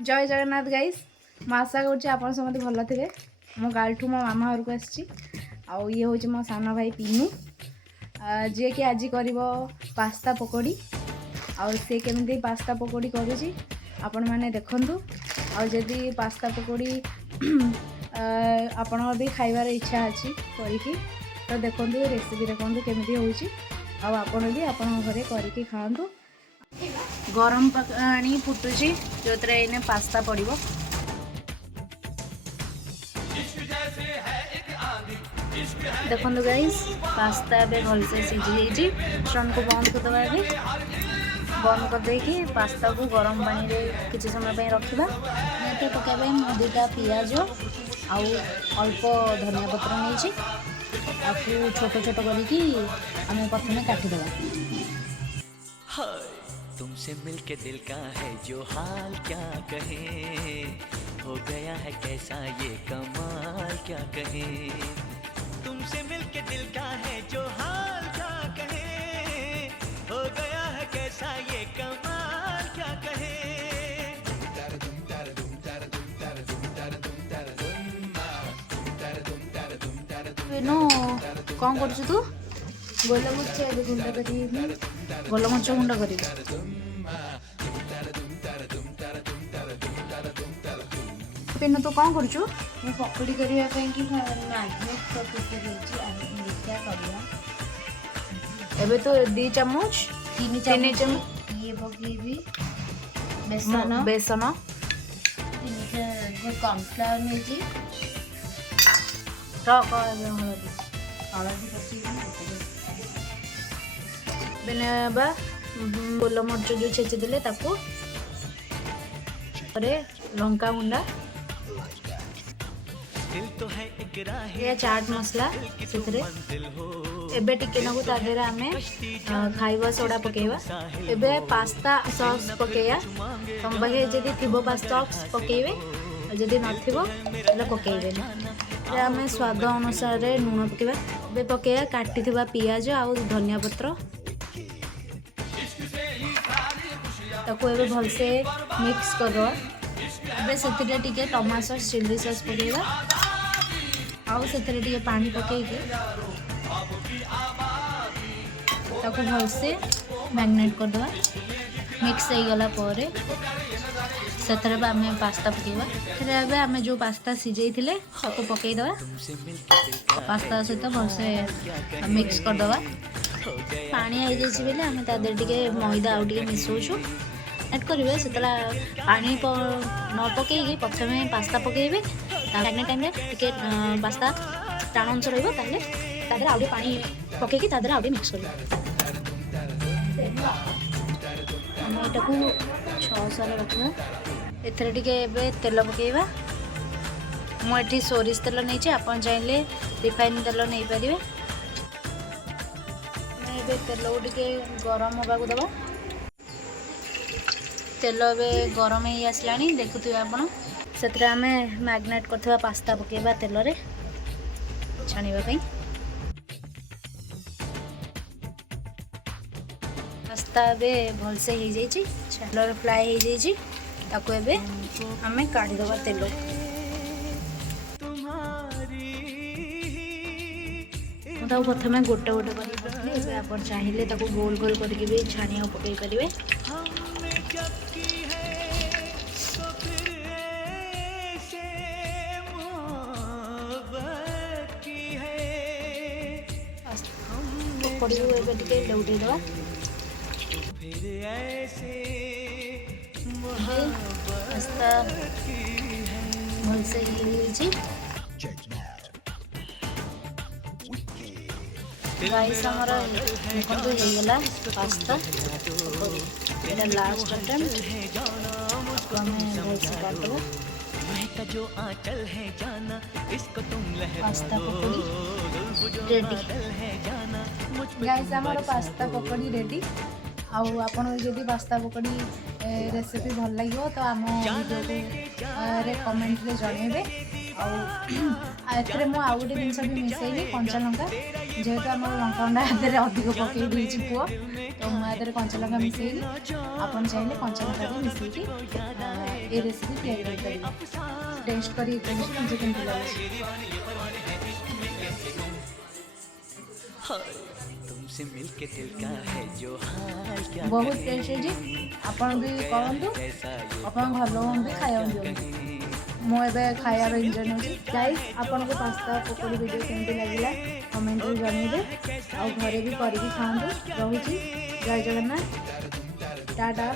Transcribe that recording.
जय जगन्नाथ गाइस मु आशा कर समस्त भल थे। मो गालठू मो मामा घर को आसी ये हूँ मो सान भाई पिनू जी कि आज कर पास्ता पकोड़ी सी केमी पास्ता पकोड़ी करुँची आपण मैंने देखु आदि पास्ता पकोड़ी आपण भी खाइबार इच्छा अच्छी करी तो देखु रेसिपी देखु केमी होपण भी आपण घरे करके खातु। गरम पानी फुटुची जो इने पास्ता पड़ो देखो गाइस पास्ता ए भलसे सीझी स्टोन को बंद करदे बंद करदे पास्ता को गरम पानी रे किसी समय रखा पकाइबा दुटा पियाज आउ अल्प धनिया पत्र नहीं आपको छोट छोट करके आम प्रथम काटिदेवा। तुमसे मिलके दिल का है जो हाल क्या कहे हो गया है कैसा ये कमाल क्या कहे तुमसे मिलके दिल का है जो हाल क्या कहे हो गया है कैसा ये कमाल क्या कहे। कौन कर तू गोलमरीच गुंड कर गोलमरीच गुंड कर पिन तू कौन कर पकड़ी करने एबे तो 2 चम्मच 3 चम्मच ये पकेबी बेसन बेसन कॉर्नफ्लावर नहीं हलदी गोलमरीच जो छेची देले लंका गुंडा या चाट मसला एबे टिके नगु तादेरे आमे खाइबा सोडा पकेबा एबे पास्ता सॉस पकेया तुम पाखे जदि थिबो पास्ता सॉस पकेबे जदि नथिबो ताले पकेबे ना आमे स्वाद अनुसार लूण पकेबा एबे पकेया काटिथिबा पियाज आ धनिया पत्र ताको एबे भलसे मिक्स करवा एबे सेतिरे टिके टमाटो सॉस चिली सॉस पकेबा आउ सेतिरे टिके पानी पकेके ताको भलसे मैरिनेट कर देबा मिक्स हो गला परे सेतरे बा हमें पास्ता पकेबा फिर एबे हमें जो पास्ता सिझे थिले ताको पकेई देबा पास्ता सहित भलसे मिक्स कर देबा पानी आई जाइछि बेले हमें तादे टिके मैदा आउ टिके मिसौछु ऐड करिवे सेतला पानी न पकेई प्रथमे पास्ता पकेइबे ताने टाइम रे टिके पास्ता टाण अंश रहइबो ताले तादे आउ पानी पकेई तादे आउ मिक्स करिबा हम एटा को 6 साल रखना एथरे टिके एबे तेल पकेइबा मु एठी सोरिष तेल नै छी आपन चाहिले रिफाइन तेल नै परिबे एबे तेल टिके गरम होबा को देबा तेल ए गरम ही आसलानी देखुए आपड़ से आम मैरिनेट कर पास्ता पकेबा तेल रे छाणीबा पास्ता ए भलसे हो जाइए तेल फ्राए हो जाइए ताको एबे आम काढ़ीदेवा तेल प्रथम गोटे गोटे कर आप चाहिए गोल गोल करके भी छाणिया पकई पारे पकड़ी टे लौटे दवा पास्ता भलसे गाइस हमर देखंतु हे गेला पास्ता एटा लास्ट अटेम्प्ट हमें भलसे काटबो जो आंचल है जाना इसको तुम पास्ता पकोड़ी रेडी गाइस हमारा पास्ता पकोड़ी रेडी आउ आपन जदि पास्ता पकोड़ी रेसिपी भल लगे तो आम वीडियो कमेंट रे जनइबे आउ आउ गोटे जिनस भी मिसैली कंचा लंका जेहेतु आम लंका हाथ अधिक पकई देती पुआ तो मुझे कंचा लंका मिसैली आपन चाहिए कंचा लंका भी मिसैकी ये रेसिपी तैयारी करेंगे। टेस्ट करिए कहीं मुझे केमती लगे। तुमसे मिलके दिल का है जो हाल क्या बहुत कहें। टेस्ट है जी, आपण भी कहतु, अपन घर लोग भी खाया दिखाई मुझे खायार एंजॉय नौची। गाइस आपन को पास्ता पकोड़ी वीडियो केमती लगिला कमेंट रे जणेबे, आ घरे भी करके खांतु। रहुची, जय जगन्नाथ, टाटा।